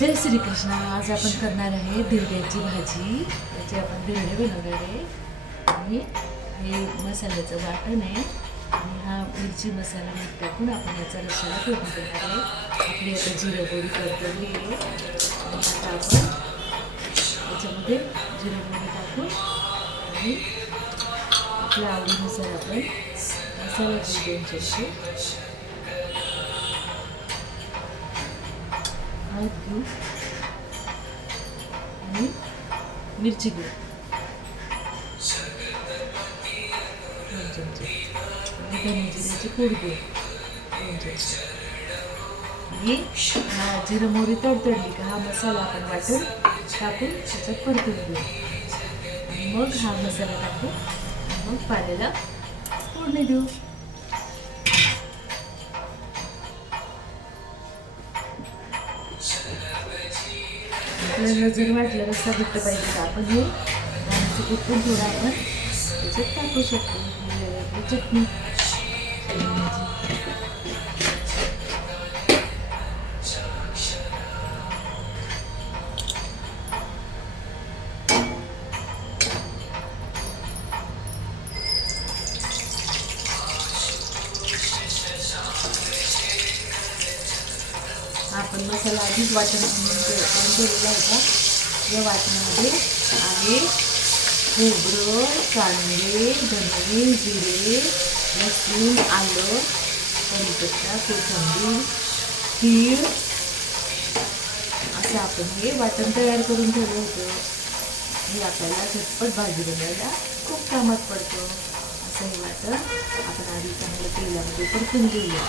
जय श्री कृष्ण. आज आपण करणार आहे धिरड्याची भाजी. त्याची आपण धिरडे बनवणार आहे. आणि हे मसाल्याचं वाटण आहे आणि हा मिरची मसाला मीठ टाकून आपण याचा रस्सा फोडून देणार आहे. आपली आता जिरं मोहरी परतवली आहे आणि आता आपण याच्यामध्ये जिरं मोहरी टाकून आणि आपल्या आवडीनुसार आपण मसाला घेऊ 2 चमचे. हळद घेऊ आणि मिरची घेऊ 2 चमचे आणि धने जिऱ्याची पूड घेऊ 2 चमचे. आणि हा जिरं मोहरी तडतडली का हा मसाला आपण वाटून टाकून त्याच्यात परतून घेऊ आणि मग हा मसाला टाकू आणि मग पाण्याला फोडणी देऊ. आपल्याला जर वाटलं रस्सा घट्ट पाहिजे तर आपण हे दाण्याचं पीठ पण थोडं आपण त्याच्यात टाकू शकतो. चटणी आपण मसाला आधीच वाटण केलेला होता. या वाटणामध्ये आहे खोबरं, कांदे, धने, जिरे, लसूण, आलं, कढीपत्ता, कोथिंबीर, तीळ असं आपण हे वाटण तयार करून ठेवलं होतं. हे आपल्याला झटपट भाजी बनवायला खूप कामात पडतं. असं हे वाटण आपण आधी चांगलं तेलामध्ये परतून घेऊया.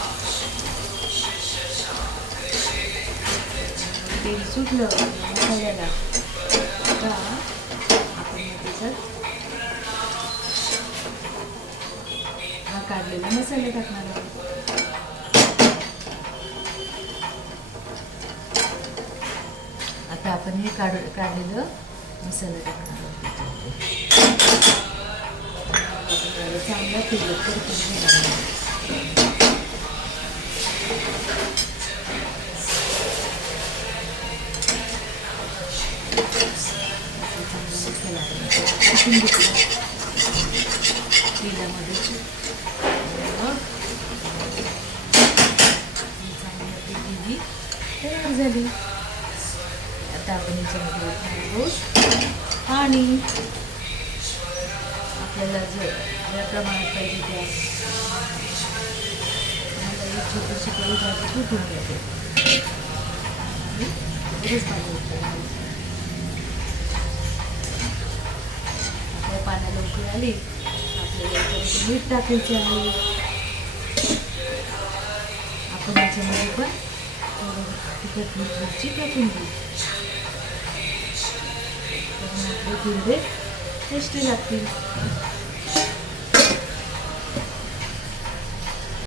तेल सुटलं मसाल्याला का आपण त्याच्यात हा काढलेला मसाला टाकणार आहोत. आता आपण हे काढलेलं मसाला टाकणार आहोत. चांगला तेल परतून घेणार आहोत. तेलामध्ये चांगली तयार झाली. आता आपण याच्यामध्ये टाकणार पाणी. आपल्याला जर या प्रमाणात पाहिजे त्या एक छोटीशी कढई भाजी फुटून घ्यायची आणि बरेच पाणी उकळायचं. पाण्याला उकळी आली आपल्याला याच्यामध्ये मीठ टाकायचे आहे. आपण याच्यामध्ये पण थोडं तिखट मिरची टाकून घेऊ. आपले धिरडे टेस्टी लागतील.